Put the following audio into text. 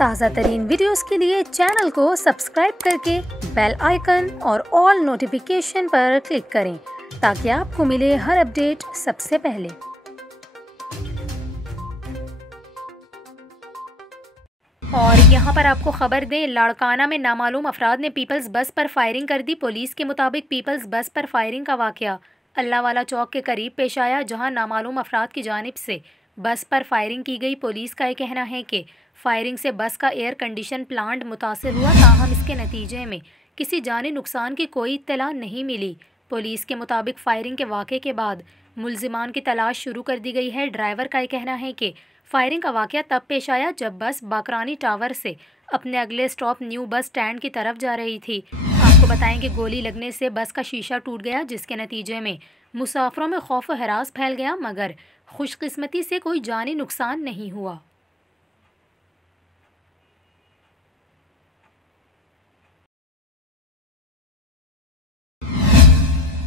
ताज़ा तरीन वीडियोस के लिए चैनल को सब्सक्राइब करके बेल आइकन और ऑल नोटिफिकेशन पर क्लिक करें ताकि आपको मिले हर अपडेट सबसे पहले। और यहाँ पर आपको खबर दें, लाड़काना में नामालूम अफराद ने पीपल्स बस पर फायरिंग कर दी। पुलिस के मुताबिक पीपल्स बस पर फायरिंग का वाक़या अल्लाहवाला चौक के करीब पेश आया, जहाँ नामालूम अफराद की जानिब से बस पर फायरिंग की गई। पुलिस का यह कहना है कि फायरिंग से बस का एयर कंडीशन प्लांट मुतासर हुआ, ताहम इसके नतीजे में किसी जानी नुकसान की कोई इत्तला नहीं मिली। पुलिस के मुताबिक फायरिंग के वाक़े के बाद मुल्जिमान की तलाश शुरू कर दी गई है। ड्राइवर का यह कहना है कि फायरिंग का वाक़या तब पेश आया जब बस बाकरानी टावर से अपने अगले स्टॉप न्यू बस स्टैंड की तरफ जा रही थी। आपको बताएं कि गोली लगने से बस का शीशा टूट गया, जिसके नतीजे में मुसाफिरों में खौफ व हरास फैल गया, मगर खुशकिस्मती से कोई जानी नुकसान नहीं हुआ।